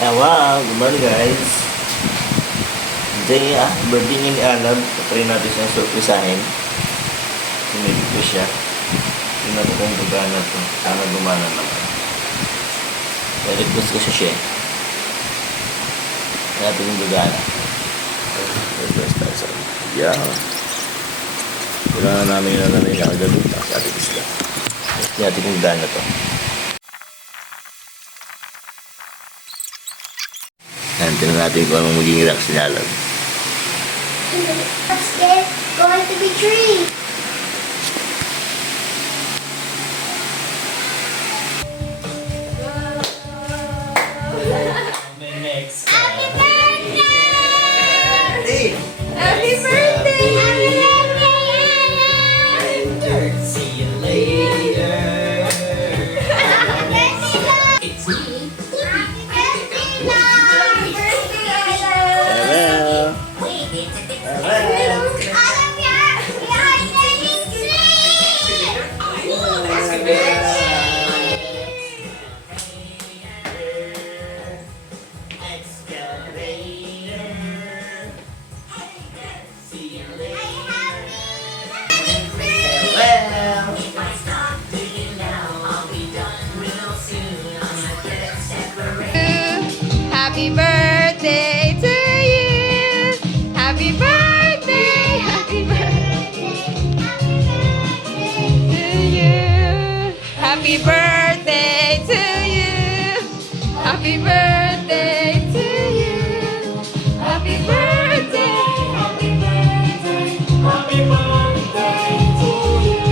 Wow, good morning guys. Today, birthday niya ni Alab. Try natin siyang surprisahin. Sinilip ko siya. Tingnan ko kung gagana to. Sana gumana naman. I-request ko siya. Kaya natin yung gagana. Request tayo sa yeah. Kailangan namin yung nakagano'n sa ating isla. Tingnan natin yung gagana to. Tingnan natin kung anong magiging reaction ni Alab. Upstairs, going to be tree. Happy birthday! Happy birthday! Happy birthday! See you later. It's me. Happy birthday, Love! Birthday, Love! Happy birthday to you. Happy birthday. Happy birthday to you. Happy birthday to you. Happy birthday to you. Happy birthday. Happy birthday. Happy birthday to you.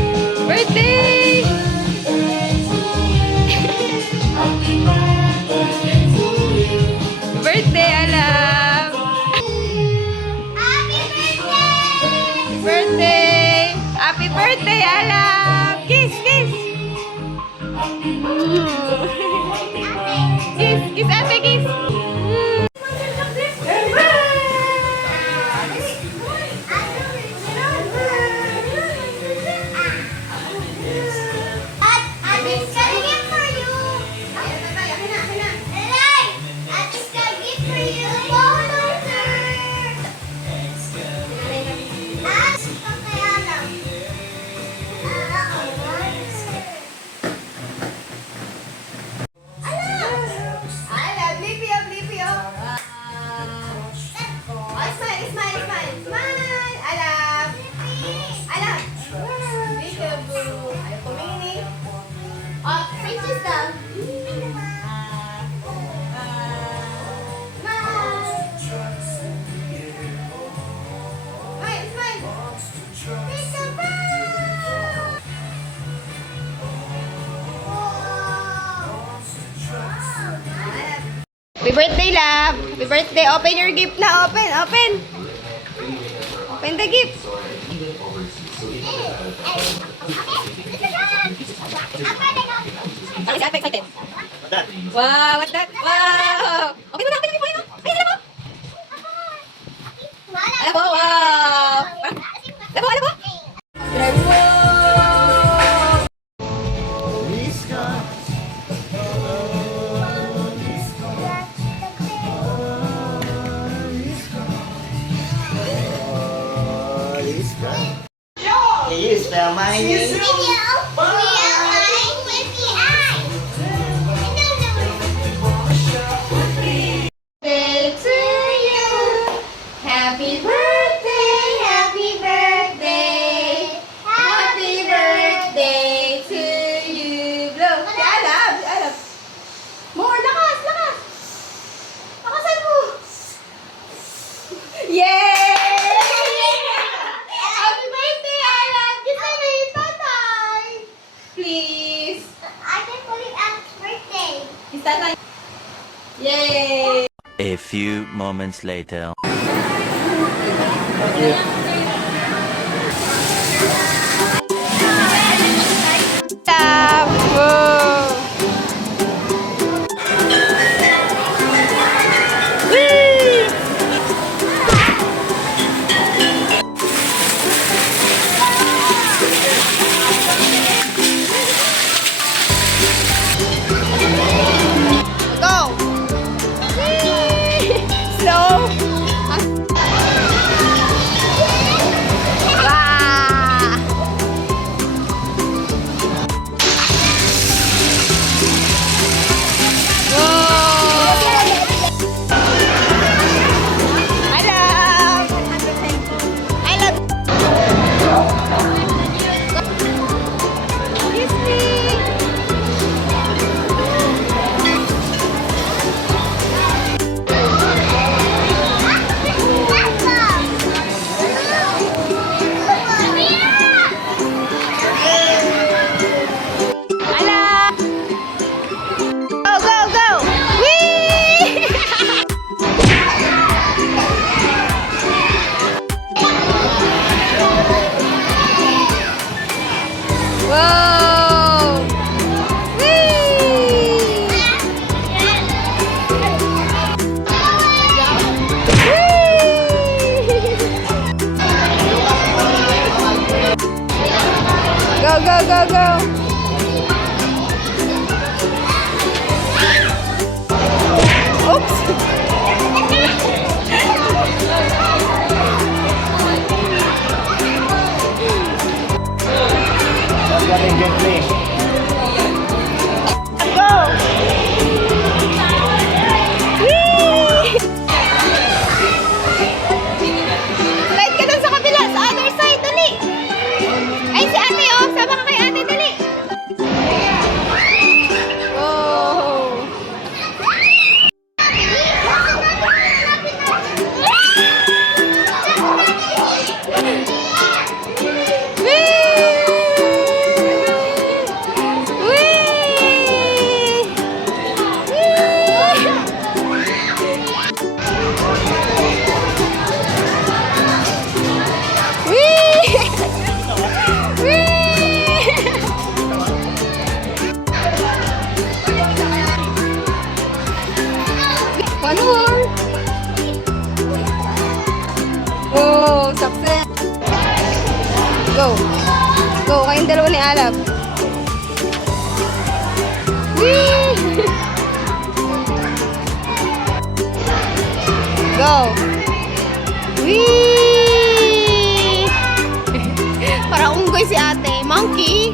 Birthday. Happy birthday to you. Birthday, Alab! Happy birthday! Birthday! Happy birthday, Alab! Kiss, kiss! Kiss, kiss, ate, kiss! Happy birthday, Lab! Happy birthday! Open your gift na! Open! Open! Open the gift! Bakit siya excited? Wow! What's that? Wow! Open mo na! Open mo! Ayun na mo! Alam mo! Wow! Alam mo! Alam mo! Yes, tama yun. Birthday to you. Happy birthday, happy birthday. Happy birthday to you. Blow. Si Alab, si Alab. More, lakas, lakas. Lakasan mo. Yay! Happy birthday, Alab. Kita na yung tatay. Please. I can put it at birthday. Is tatay. Yay! A few moments later. Whoa! Go! go, go. Oops. That's what they get me. Go! Whee! Slide ka dun sa kabila, sa other side, dali! Ay, si ate, oh! Sama ka kay ate, dali! Oh! One more. Oh, success. Go. Go, kayong dalawa ni Alab. Whee! Go. Whee! Para unggoy si ate. Monkey.